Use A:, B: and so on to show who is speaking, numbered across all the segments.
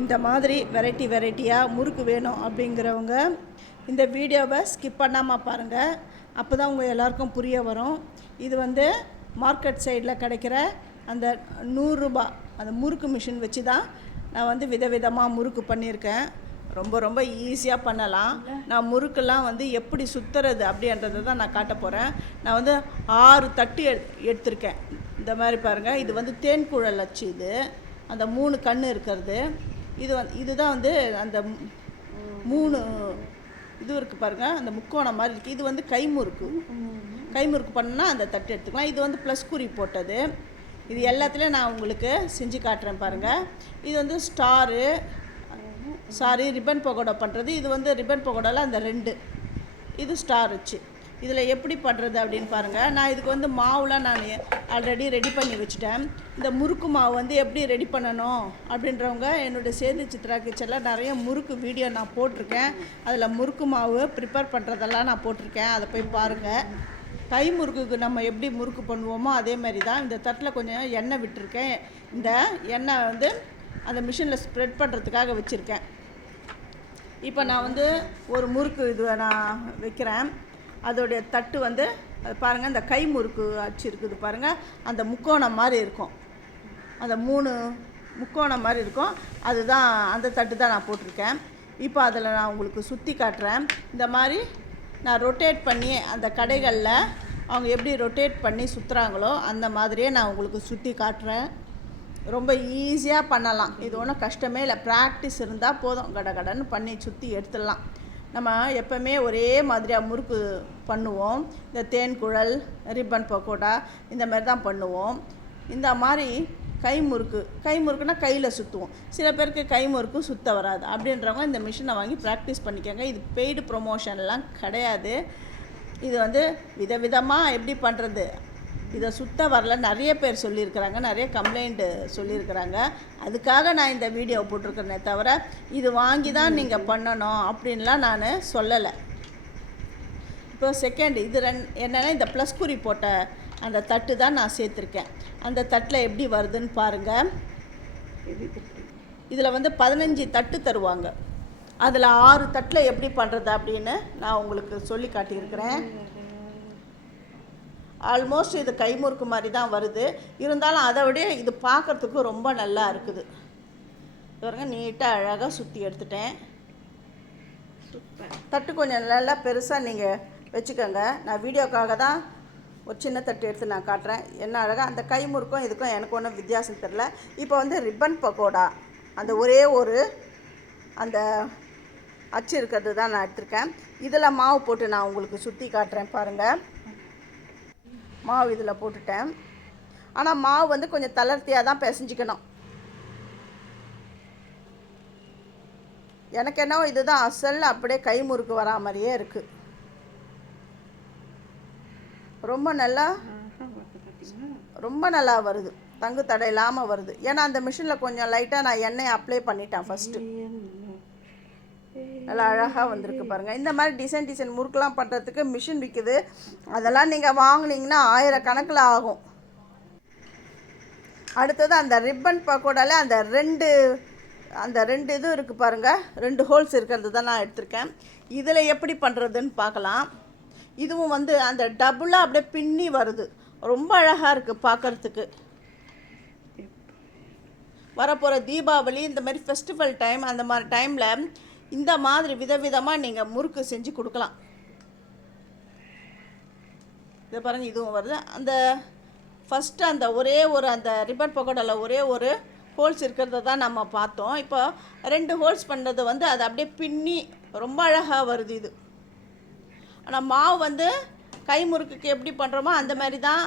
A: இந்த மாதிரி வெரைட்டி வெரைட்டியாக முறுக்கு வேணும் அப்படிங்கிறவங்க இந்த வீடியோவை ஸ்கிப் பண்ணாமல் பாருங்கள் அப்போ தான் உங்கள் எல்லாருக்கும் புரிய வரும். இது வந்து மார்க்கெட் சைடில் கிடைக்கிற அந்த நூறுரூபா அந்த முறுக்கு மிஷின் வச்சு தான் நான் வந்து விதவிதமாக முறுக்கு பண்ணியிருக்கேன். ரொம்ப ரொம்ப ஈஸியாக பண்ணலாம். நான் முறுக்கெல்லாம் வந்து எப்படி சுற்றுறது அப்படின்றத தான் நான் காட்ட போகிறேன் நான் வந்து ஆறு தட்டு எடு எடுத்திருக்கேன். இந்த மாதிரி பாருங்கள் இது வந்து தேன் குழல் அச்சு இது. அந்த மூணு கண் இருக்கிறது. இது வந்து இதுதான் வந்து அந்த மூணு இது இருக்குது பாருங்கள் அந்த முக்கோணம் மாதிரி இருக்குது இது வந்து கைமுறுக்கு. கைமுறுக்கு பண்ணால் அந்த தட்டு எடுத்துக்கலாம். இது வந்து ப்ளஸ் குறி போட்டது. இது எல்லாத்துலேயும் நான் உங்களுக்கு செஞ்சு காட்டுறேன் பாருங்கள் இது வந்து ஸ்டாரு சாரி ரிப்பன் பகோடா பண்ணுறது இது வந்து ரிப்பன் பகோடாவில் அந்த ரெண்டு. இது ஸ்டார் வச்சு இதில் எப்படி பண்ணுறது அப்படின்னு பாருங்கள் நான் இதுக்கு வந்து மாவுலாம் நான் ஆல்ரெடி ரெடி பண்ணி வச்சுட்டேன். இந்த முறுக்கு மாவு வந்து எப்படி ரெடி பண்ணணும் அப்படின்றவங்க என்னுடைய சேர்ந்து சித்ரா கிச்சனில் நிறைய முறுக்கு வீடியோ நான் போட்டிருக்கேன். அதில் முறுக்கு மாவு ப்ரிப்பேர் பண்ணுறதெல்லாம் நான் போட்டிருக்கேன். அதை போய் பாருங்கள் கை முறுக்குக்கு நம்ம எப்படி முறுக்கு பண்ணுவோமோ அதே மாதிரி தான் இந்த தட்டில் கொஞ்சம் எண்ணெய் விட்டுருக்கேன். இந்த எண்ணெய் வந்து அந்த மிஷினில் ஸ்ப்ரெட் பண்ணுறதுக்காக வச்சுருக்கேன். இப்போ நான் வந்து ஒரு முறுக்கு இது நான் வைக்கிறேன். அதோடைய தட்டு வந்து அது பாருங்கள் இந்த கை முறுக்கு அச்சு இருக்குது பாருங்கள் அந்த முக்கோணம் மாதிரி இருக்கும். அந்த மூணு முக்கோணம் மாதிரி இருக்கும். அதுதான் அந்த தட்டு தான் நான் போட்டிருக்கேன். இப்போ அதில் நான் உங்களுக்கு சுற்றி காட்டுறேன். இந்த மாதிரி நான் ரொட்டேட் பண்ணி அந்த கடைகளில் அவங்க எப்படி ரொட்டேட் பண்ணி சுற்றுறாங்களோ அந்த மாதிரியே நான் உங்களுக்கு சுற்றி காட்டுறேன். ரொம்ப ஈஸியாக பண்ணலாம். இது ஒன்றும் கஷ்டமே இல்லை. ப்ராக்டிஸ் இருந்தால் போதும். கட கடன்னு பண்ணி சுற்றி எடுத்துடலாம். நம்ம எப்போவுமே ஒரே மாதிரியாக முறுக்கு பண்ணுவோம். இந்த தேன் குழல் ரிப்பன் பக்கோடா இந்த மாதிரி தான் பண்ணுவோம். இந்த மாதிரி கை முறுக்கு கை முறுக்குனா கையில் சுற்றுவோம் சில பேருக்கு கை முறுக்கு சுற்ற வராது. அப்படின்றவங்க இந்த மிஷினை வாங்கி ப்ராக்டிஸ் பண்ணிக்கோங்க. இது பெய்டு ப்ரொமோஷன்லாம் கிடையாது. இது வந்து விதவிதமாக எப்படி பண்ணுறது இதை சுத்த வரல. நிறைய பேர் சொல்லியிருக்கிறாங்க. நிறைய கம்ப்ளைண்ட்டு சொல்லியிருக்கிறாங்க. அதுக்காக நான் இந்த வீடியோ போட்டிருக்கிறேனே தவிர இது வாங்கி தான் நீங்கள் பண்ணணும் அப்படின்லாம் நான் சொல்லலை. இப்போ செகண்ட் இது ரெண் என்னென்னா இந்த ப்ளஸ் குறி போட்ட அந்த தட்டு தான் நான் சேர்த்துருக்கேன். அந்த தட்டில் எப்படி வருதுன்னு பாருங்கள் இதில் வந்து பதினஞ்சு தட்டு தருவாங்க. அதில் ஆறு தட்டில் எப்படி பண்ணுறது அப்படின்னு நான் உங்களுக்கு சொல்லி காட்டியிருக்கிறேன். ஆல்மோஸ்ட் இது கைமுறுக்கு மாதிரி தான் வருது. இருந்தாலும் அதை விட இது பார்க்குறதுக்கு ரொம்ப நல்லா இருக்குது. இது பாருங்க நீட்டாக அழகாக சுற்றி எடுத்துட்டேன். தட்டு கொஞ்சம் நல்லா பெருசாக நீங்கள் வச்சுக்கோங்க. நான் வீடியோக்காக தான் ஒரு சின்ன தட்டு எடுத்து நான் காட்டுறேன். என்ன அழகாக அந்த கைமுறுக்கும் இதுக்கும் எனக்கு ஒன்றும் வித்தியாசம் தெரில இப்போ வந்து ரிப்பன் பக்கோடா அந்த ஒரே ஒரு அந்த அச்சு இருக்கிறது தான் நான் எடுத்திருக்கேன். இதில் மாவு போட்டு நான் உங்களுக்கு சுற்றி காட்டுறேன் பாருங்கள் மாவு இதில் போட்டுட்டேன். ஆனால் மாவு வந்து கொஞ்சம் தளர்த்தியாக தான் பிசைஞ்சிக்கணும். எனக்கு என்ன இதுதான் அசல் அப்படியே கை முறுக்கு வரா மாதிரியே இருக்குது ரொம்ப நல்லா ரொம்ப நல்லா வருது. தங்கு தடை இல்லாமல் வருது. ஏன்னா அந்த மிஷினில் கொஞ்சம் லைட்டாக நான் எண்ணெய் அப்ளை பண்ணிட்டேன் ஃபஸ்ட்டு நல்லா அழகாக வந்திருக்கு பாருங்கள் இந்த மாதிரி டிசைன் டிசைன் முறுக்கெலாம் பண்ணுறதுக்கு மிஷின் விற்குது அதெல்லாம் நீங்கள் வாங்கினீங்கன்னா ஆயிரக்கணக்கில் ஆகும். அடுத்தது அந்த ரிப்பன் பக்கோடால அந்த ரெண்டு அந்த ரெண்டு இது இருக்குது பாருங்கள் ரெண்டு ஹோல்ஸ் இருக்கிறது தான் நான் எடுத்திருக்கேன். இதில் எப்படி பண்ணுறதுன்னு பார்க்கலாம். இதுவும் வந்து அந்த டபுளாக அப்படியே பின்னி வருது. ரொம்ப அழகாக இருக்குது பார்க்குறதுக்கு. வரப்போகிற தீபாவளி இந்த மாதிரி ஃபெஸ்டிவல் டைம் அந்த மாதிரி டைமில் இந்த மாதிரி விதவிதமாக நீங்கள் முறுக்கு செஞ்சு கொடுக்கலாம். இதை பாருங்கள் இதுவும் வருது. அந்த ஃபஸ்ட்டு அந்த ஒரே ஒரு அந்த ரிப்பன் பக்கோடாவில் ஒரே ஒரு ஹோல்ஸ் இருக்கிறத தான் நம்ம பார்த்தோம். இப்போ ரெண்டு ஹோல்ஸ் பண்ணுறது வந்து அது அப்படியே பின்னி ரொம்ப அழகாக வருது இது. ஆனால் மாவு வந்து கை முறுக்குக்கு எப்படி பண்ணுறோமோ அந்த மாதிரி தான்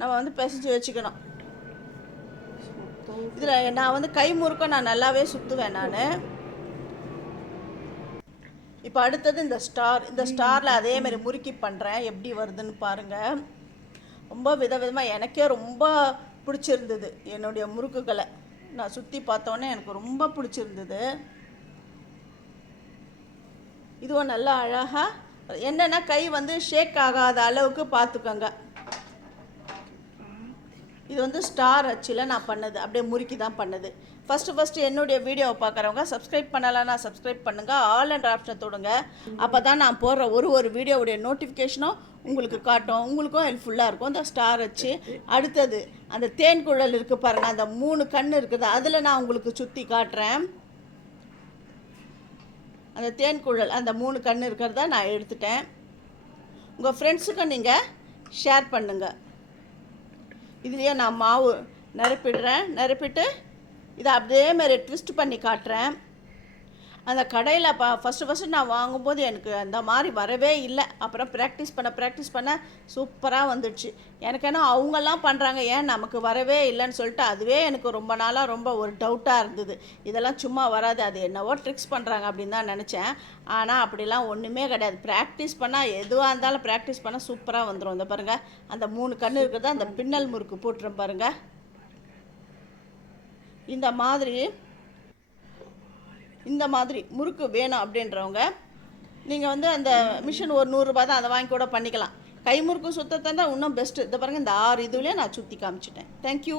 A: நம்ம வந்து பிசைஞ்சு வச்சுக்கணும். இதில் நான் வந்து கை முறுக்க நான் நல்லாவே சுற்றுவேன் நான். இப்போ அடுத்தது இந்த ஸ்டார் இந்த ஸ்டாரில் அதே மாதிரி முறுக்கி பண்ணுறேன் எப்படி வருதுன்னு பாருங்கள் ரொம்ப விதவிதமாக எனக்கே ரொம்ப பிடிச்சிருந்தது என்னுடைய முறுக்குகளை. நான் சுற்றி பார்த்தோன்னே எனக்கு ரொம்ப பிடிச்சிருந்தது. இதுவும் நல்லா அழகாக என்னென்னா கை வந்து ஷேக் ஆகாத அளவுக்கு பார்த்துக்கோங்க. இது வந்து ஸ்டார் அச்சில் நான் பண்ணது. அப்படியே முறுக்கி தான் பண்ணது. ஃபஸ்ட்டு ஃபஸ்ட்டு என்னுடைய வீடியோவை பார்க்குறவங்க சப்ஸ்கிரைப் பண்ணலைன்னா சப்ஸ்கிரைப் பண்ணுங்கள் ஆல் அண்ட் ஆப்ஷன் தொடுங்க. அப்போ தான் நான் போடுற ஒரு ஒரு வீடியோவுடைய நோட்டிஃபிகேஷனும் உங்களுக்கு காட்டும். உங்களுக்கும் ஹெல்ப்ஃபுல்லாக இருக்கும். அந்த ஸ்டார் வச்சு அடுத்தது அந்த தேன் குழல் இருக்குது பாருங்கள் அந்த மூணு கண் இருக்குது. அதில் நான் உங்களுக்கு சுற்றி காட்டுறேன். அந்த தேன் குழல் அந்த மூணு கண் இருக்கிறத நான் எடுத்துட்டேன். உங்கள் ஃப்ரெண்ட்ஸுக்கும் நீங்கள் ஷேர் பண்ணுங்கள் இதுலேயே நான் மாவு நிரப்பிடுறேன் நிரப்பிட்டு இதை அதே மாதிரி ட்விஸ்ட் பண்ணி காட்டுறேன். அந்த கடையில் ப ஃபஸ்ட்டு ஃபஸ்ட்டு நான் வாங்கும்போது எனக்கு அந்த மாதிரி வரவே இல்லை. அப்புறம் ப்ராக்டிஸ் பண்ண ப்ராக்டிஸ் பண்ண சூப்பராக வந்துடுச்சு. எனக்கு என்ன அவங்கெல்லாம் பண்ணுறாங்க ஏன் நமக்கு வரவே இல்லைன்னு சொல்லிட்டு அதுவே எனக்கு ரொம்ப நாளாக ரொம்ப ஒரு டவுட்டாக இருந்தது. இதெல்லாம் சும்மா வராது அது என்னவோ ட்ரிக்ஸ் பண்ணுறாங்க அப்படின்னு தான் நினச்சேன். ஆனால் அப்படிலாம் ஒன்றுமே கிடையாது. ப்ராக்டிஸ் பண்ணால் எதுவாக இருந்தாலும் ப்ராக்டிஸ் பண்ணால் சூப்பராக வந்துடும் இந்த பாருங்கள் அந்த மூணு கண்ணு இருக்கிறத அந்த பின்னல் முறுக்கு போட்டுரும் பாருங்கள் இந்த மாதிரி இந்த மாதிரி முறுக்கு வேணும் அப்படின்றவங்க நீங்கள் வந்து அந்த மிஷின் ஒரு நூறுரூபா தான் அதை வாங்கி கூட பண்ணிக்கலாம். கை முறுக்கு சுத்தத்தை தான் இன்னும் பெஸ்ட்டு இதை பாருங்கள் இந்த ஆறு இதுலேயே நான் சுற்றி காமிச்சிட்டேன். தேங்க்யூ